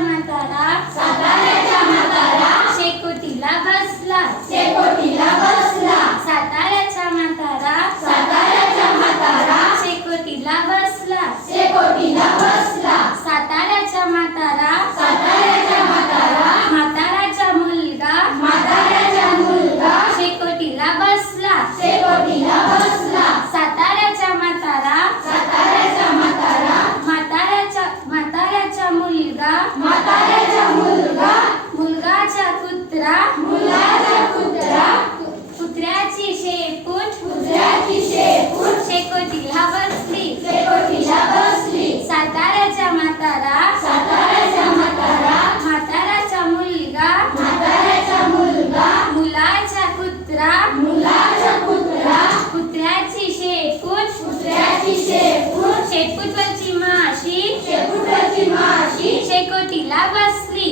म्हातारा साताऱ्याचा म्हातारा शेकोटीला बसला शेकोटीला बसला साताऱ्याचा म्हातारा साताऱ्याचा म्हातारा शेकोटीला बसला शेकोटीला बसला साताऱ्याचा म्हातारा साताऱ्याचा म्हातारा म्हाताराचा मुलगा शेकोटीला बसला शेकोटीला बसला साताऱ्याचा म्हातारा साताऱ्याचा म्हातारा म्हाताऱ्याचा मुलगा मुलगाचा कुत्रा कुत्र्याची शेपूट शेकोटीला बसली साताऱ्याचा म्हातारा म्हाताराचा मुलगा मुलाचा कुत्रा कुत्र्याची शेपूटवरची माशी शेकोटीला बसली